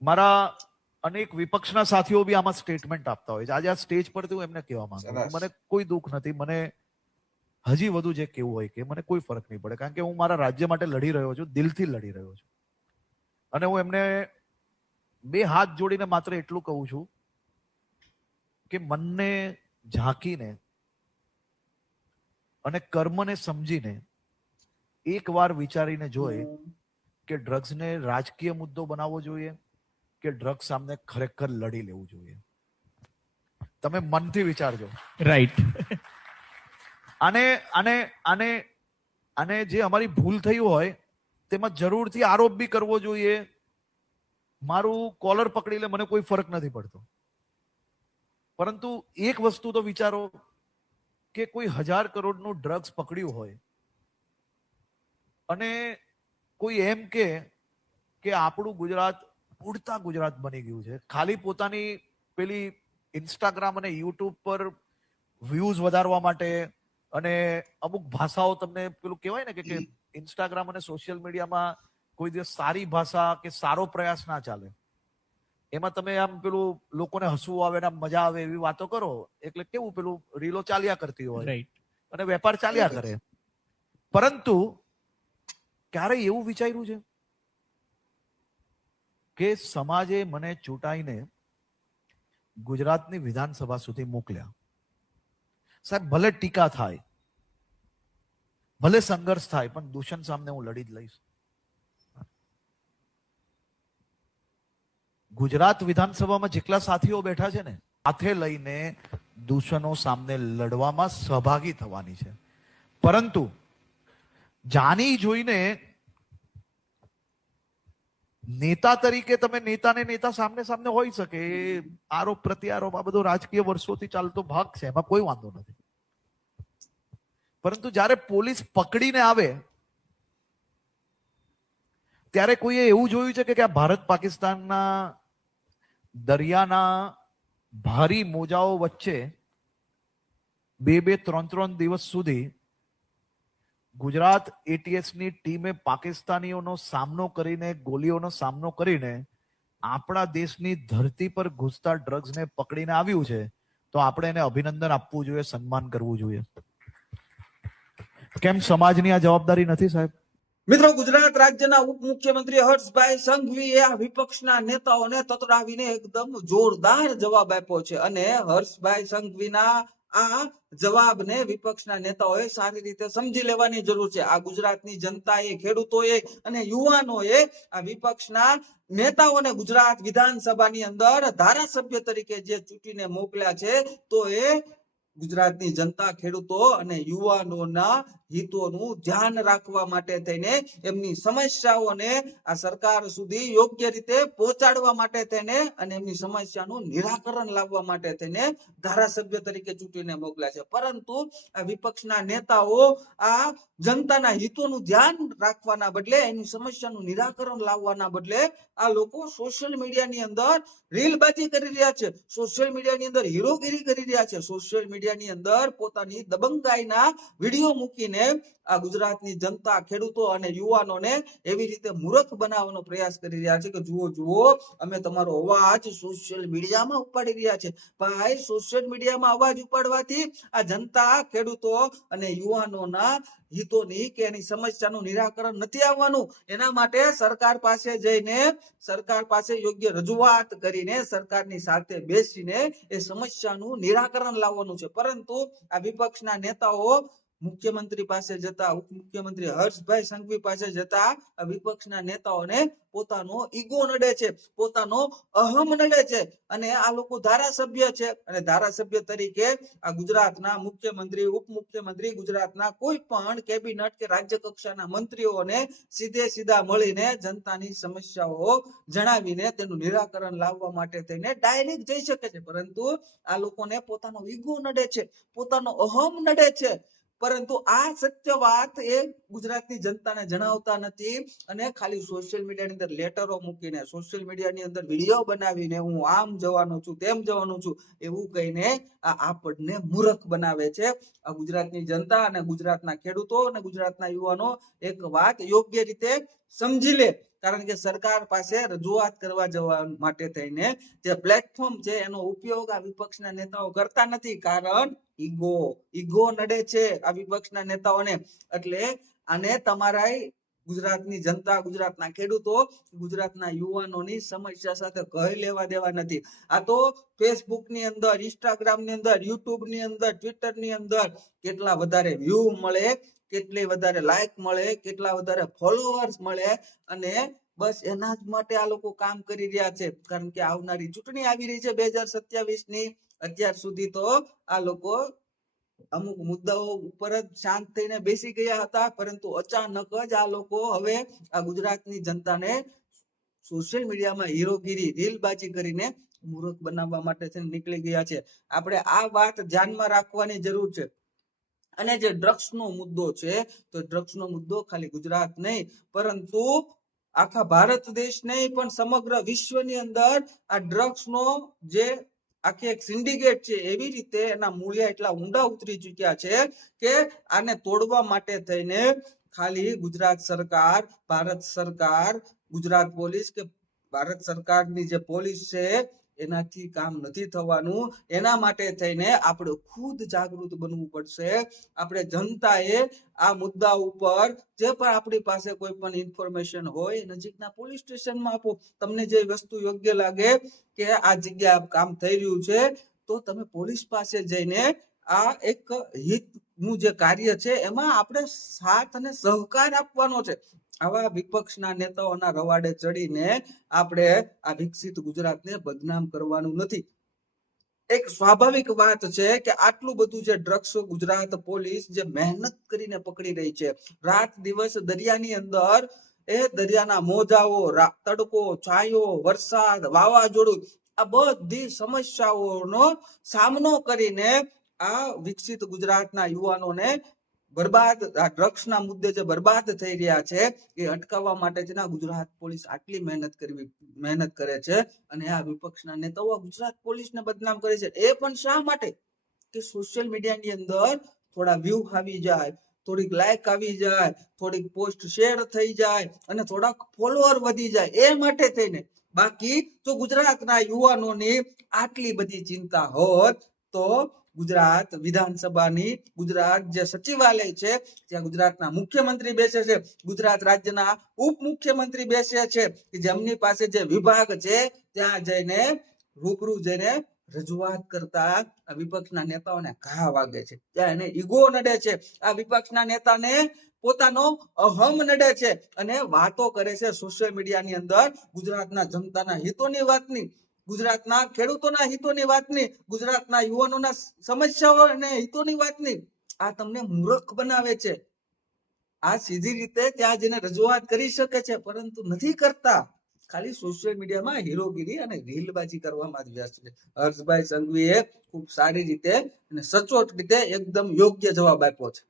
મારા અનેક વિપક્ષના સાથીઓ બી આમાં સ્ટેટમેન્ટ આપતા હોય છે. આજે આ સ્ટેજ પરથી હું એમને કહેવા માંગુ છું, મને કોઈ દુઃખ નથી, મને હજી વધુ જે કેવું હોય કે મને કોઈ ફરક નહીં પડે, કારણ કે હું મારા રાજ્ય માટે લડી રહ્યો છું, દિલથી લડી રહ્યો છું. અને હું એમને બે હાથ જોડીને માત્ર એટલું કહું છું કે મનને ઝાંકીને અને કર્મને સમજીને એકવાર વિચારીને જોઈએ કે ડ્રગ્સને રાજકીય મુદ્દો બનાવવો જોઈએ કે ડ્રગ્સ સામે ખરેખર લડી લેવું જોઈએ. તમે મનથી વિચારજો. રાઈટ. આને આને આને આને જે અમારી ભૂલ થઈ હોય તેમાં જરૂરથી આરોપ બી કરવો જોઈએ. મારું કોલર પકડી લે, મને કોઈ ફરક નથી પડતો, પરંતુ એક વસ્તુ તો વિચારો કે કોઈ 1000 કરોડનું ડ્રગ્સ પકડ્યું હોય અને કોઈ એમ કે આપણું ગુજરાત ઉડતા ગુજરાત બની ગયું છે, ખાલી પોતાની પેલી ઇન્સ્ટાગ્રામ અને યુટ્યુબ પર વ્યૂઝ વધારવા માટે અને અમુક ભાષાઓ તમને પેલું કહેવાય ને કે ઇન્સ્ટાગ્રામ અને સોશિયલ મીડિયામાં કોઈ દિવસ સારી ભાષા કે સારો પ્રયાસ ના ચાલે. એમાં તમે આમ પેલું લોકોને હસવું આવે ને મજા આવે એવી વાતો કરો એટલે કેવું પેલું રીલો ચાલ્યા કરતી હોય અને વેપાર ચાલ્યા કરે. પરંતુ ક્યારે એવું વિચાર્યું છે કે સમાજે મને ચૂંટાઈને ગુજરાતની વિધાનસભા સુધી મોકલ્યા? સાહેબ, ભલે ટીકા થાય, ભલે સંઘર્ષ થાય, પણ દૂષણ સામે હું લડી જ લઈશ. ગુજરાત વિધાનસભામાં જેટલા સાથીઓ બેઠા છે ને, સાથે લઈને દૂષણો સામે લડવામાં સહભાગી થવાની છે. પરંતુ જાણી જોઈને નેતા તરીકે તમે નેતા સામને સામને હોઈ શકે, આરોપ પ્રત્યારોપ આ બધો રાજકીય વર્ષોથી ચાલતો ભાગ છે, એમાં કોઈ વાંધો નથી. પરંતુ જ્યારે પોલીસ પકડીને આવે ત્યારે કોઈએ એવું જોયું છે કે આ ભારત પાકિસ્તાનના દરિયાના ભારી મોજાઓ વચ્ચે 2-3 દિવસ સુધી ગુજરાત એટીએસની ટીમે પાકિસ્તાનીઓનો સામનો કરીને, ગોલીઓનો સામનો કરીને આપણા દેશની ધરતી પર ઘૂસતા ડ્રગ્સને પકડીને આવ્યું છે, તો આપણે એને અભિનંદન આપવું જોઈએ, સન્માન કરવું જોઈએ. કેમ સમાજની આ જવાબદારી નથી સાહેબ? મિત્રો, ગુજરાત રાજ્યના ઉપમુખ્યમંત્રી હર્ષભાઈ સંઘવીએ આ વિપક્ષના નેતાઓને તતડાવીને એકદમ જોરદાર જવાબ આપ્યો છે અને હર્ષભાઈ સંઘવીના આ જવાબને વિપક્ષના નેતાઓએ સારી રીતે સમજી લેવાની જરૂર છે. આ ગુજરાતની જનતાએ, ખેડૂતોએ અને યુવાનોએ આ વિપક્ષના નેતાઓને ગુજરાત વિધાનસભાની અંદર ધારાસભ્ય તરીકે જે ચૂંટીને મોકલ્યા છે, તો એ ગુજરાતની જનતા, ખેડૂતો અને યુવાનોના હિતોનું ધ્યાન રાખવા માટે થઈને, એમની સમસ્યાઓને આ સરકાર સુધી યોગ્ય રીતે પહોંચાડવા માટે થઈને અને એમની સમસ્યાનું નિરાકરણ લાવવા માટે થઈને ધારાસભ્ય તરીકે ચૂંટીને મોકલ્યા છે. પરંતુ આ વિપક્ષના નેતાઓ આ જનતાના હિતોનું ધ્યાન રાખવાના બદલે, એની સમસ્યાનું નિરાકરણ લાવવાના બદલે આ લોકો સોશિયલ મીડિયાની અંદર રીલબાજી કરી રહ્યા છે, સોશિયલ મીડિયાની અંદર હીરોગીરી કરી રહ્યા છે, સોશિયલ મીડિયાની અંદર પોતાની દબંગાઈના વિડીયો મૂકીને આ ગુજરાતની જનતા, ખેડૂતો અને યુવાનોને એવી રીતે મૂર્ખ બનાવવાનો પ્રયાસ કરી રહ્યા છે કે જુઓ અમે તમારો અવાજ સોશિયલ મીડિયામાં ઉપાડી રહ્યા છે. ભાઈ, સોશિયલ મીડિયામાં અવાજ ઉપાડવાથી આ જનતા, ખેડૂતો અને યુવાનોના હિતોની કે એની સમસ્યાનું નિરાકરણ નથી આવવાનું. એના માટે સરકાર પાસે જઈને, સરકાર પાસે યોગ્ય રજૂઆત કરીને, સરકારની સાથે બેસીને એ સમસ્યાનું નિરાકરણ લાવવાનું છે. પરંતુ આ વિપક્ષના નેતાઓ મુખ્યમંત્રી પાસે જતા, ઉપમુખ્યમંત્રી હર્ષભાઈ સંઘવી પાસે જતા વિપક્ષના નેતાઓને પોતાનો ઈગો નડે છે, પોતાનો અહમ નડે છે અને આ લોકો ધારાસભ્ય છે અને ધારાસભ્ય તરીકે આ ગુજરાતના મુખ્યમંત્રી, ઉપમુખ્યમંત્રી, ગુજરાતના કોઈ પણ કેબિનેટ કે રાજ્ય કક્ષાના મંત્રીઓને સીધા મળીને જનતાની સમસ્યાઓ જણાવીને તેનું નિરાકરણ લાવવા માટે થઈને ડાયરેક્ટ જઈ શકે છે. પરંતુ આ લોકોને પોતાનો ઈગો નડે છે, પોતાનો અહમ નડે છે. પરંતુ આ સત્ય વાત એ ગુજરાતની જનતાને જણાવતા નથી અને ખાલી સોશિયલ મીડિયાની અંદર લેટરો મૂકીને, સોશિયલ મીડિયાની અંદર વિડીયો બનાવીને હું આમ જવાનો છું, તેમ જવાનો છું એવું કહીને આપણને મૂર્ખ બનાવે છે. આ ગુજરાતની જનતા અને ગુજરાતના ખેડૂતો અને ગુજરાતના યુવાનો એક વાત યોગ્ય રીતે સમજી લે કારણ કે સરકાર પાસે રજૂઆત કરવા જવા માટે થઈને જે પ્લેટફોર્મ છે એનો ઉપયોગ આ વિપક્ષના નેતાઓ કરતા નથી, કારણ ઈગો નડે છે આ વિપક્ષના નેતાઓને. એટલે આને તમારા ગુજરાતની જનતા, ગુજરાતના ખેડૂતો, ગુજરાતના યુવાનોની સમસ્યા સાથે કઈ લેવા દેવા નથી. આ તો ફેસબુક ની અંદર, ઇન્સ્ટાગ્રામ ની અંદર, યુટ્યુબ ની અંદર, ટ્વિટર ની અંદર કેટલા વધારે વ્યૂ મળે, કેટલી વધારે લાઈક મળે, કેટલા વધારે ફોલોઅર્સ મળે, અને બસ એના જ માટે આ લોકો કામ કરી રહ્યા છે. કારણ કે આવનારી ચૂંટણી આવી રહી છે 2027 ની. અત્યાર સુધી તો આ લોકો અમુક મુદ્દાઓ ઉપર જ શાંત થઈને બેસી ગયા હતા, પરંતુ અચાનક જ આ લોકો હવે આ ગુજરાતની જનતાને સોશિયલ મીડિયામાં હીરોગીરી, રીલબાજી કરીને મૂર્ખ બનાવવા માટે નીકળી ગયા છે. આપણે આ વાત ધ્યાનમાં રાખવાની જરૂર છે. અને જે ડ્રગ્સનો મુદ્દો છે, તો ડ્રગ્સનો મુદ્દો ખાલી ગુજરાત નહીં, પરંતુ આખા ભારત દેશ નહીં પણ સમગ્ર વિશ્વની અંદર આ ડ્રગ્સનો જે આખી એક સિન્ડિકેટ છે, એવી રીતે એના મૂળિયા એટલા ઊંડા ઉતરી ચૂક્યા છે કે આને તોડવા માટે થઈને ખાલી ગુજરાત સરકાર, ભારત સરકાર, ગુજરાત પોલીસ કે ભારત સરકારની જે પોલીસ છે એનાથી કામ નથી થવાનું. એના માટે થઈને આપણે ખુદ જાગૃત બનવું પડશે. આપણે જનતાએ આ મુદ્દા ઉપર જે પણ આપણી પાસે કોઈ પણ ઇન્ફોર્મેશન હોય નજીકના પોલીસ સ્ટેશનમાં આપો. તમને જે વસ્તુ યોગ્ય લાગે કે આ જગ્યા કામ થઈ રહ્યું છે, તો તમે પોલીસ પાસે જઈને આ એક હિતનું જે કાર્ય છે એમાં આપણે સાથ અને સહકાર આપવાનો છે. આવા વિપક્ષના નેતાઓના રવાડે ચડીને આપણે આ વિકસિત ગુજરાતને બદનામ કરવાનું નથી. એક સ્વાભાવિક વાત છે કે આટલું બધું જે ડ્રગ્સ ગુજરાત પોલીસ જે મહેનત કરીને પકડી રહી છે, રાત દિવસ દરિયાની અંદર, એ દરિયાના મોજાઓ, તડકો, છાંયો, વરસાદ, વાવાઝોડું, આ બધી સમસ્યાઓનો સામનો કરીને આ વિકસિત ગુજરાતના યુવાનોને બરબાદ, આ ડ્રગ્સના મુદ્દે જે બરબાદ થઈ રહ્યા છે એ અટકાવવા માટે છે ને ગુજરાત પોલીસ આટલી મહેનત કરે છે. અને આ વિપક્ષના નેતાઓ ગુજરાત પોલીસને બદનામ કરે છે. એ પણ શા માટે? કે સોશિયલ મીડિયાની અંદર થોડા વ્યૂ આવી જાય, થોડીક લાઈક આવી જાય, થોડીક પોસ્ટ શેર થઈ જાય અને થોડાક ફોલોઅર વધી જાય, એ માટે થઈને. બાકી જો ગુજરાતના યુવાનોની આટલી બધી ચિંતા હોત તો ગુજરાત વિધાનસભાની, ગુજરાત જે સચિવાલય છે જ્યાં ગુજરાતના મુખ્યમંત્રી બેસે છે, ગુજરાત રાજ્યના ઉપમુખ્યમંત્રી બેસે છે, જેમની પાસે જે વિભાગ છે ત્યાં જઈને રૂબરૂ જઈને રજૂઆત કરતા આ વિપક્ષના નેતાઓને ઘા વાગે છે, ત્યાં એને ઈગો નડે છે. આ વિપક્ષના નેતાને પોતાનો અહમ નડે છે અને વાતો કરે છે સોશિયલ મીડિયાની અંદર ગુજરાતના જનતાના હિતોની વાતની, ગુજરાતના ખેડૂતોના હિતોની વાતની, ગુજરાતના યુવાનોના સમસ્યાઓ અને હિતોની વાતની. આ તમને મૂર્ખ બનાવે છે. આ સીધી રીતે ત્યાં જઈને રજૂઆત કરી શકે છે, પરંતુ નથી કરતા. ખાલી સોશિયલ મીડિયામાં હીરોગીરી અને રીલબાજી કરવામાં જ વ્યસ્ત છે. હર્ષભાઈ સંઘવીએ ખૂબ સારી રીતે અને સચોટ રીતે એકદમ યોગ્ય જવાબ આપ્યો છે.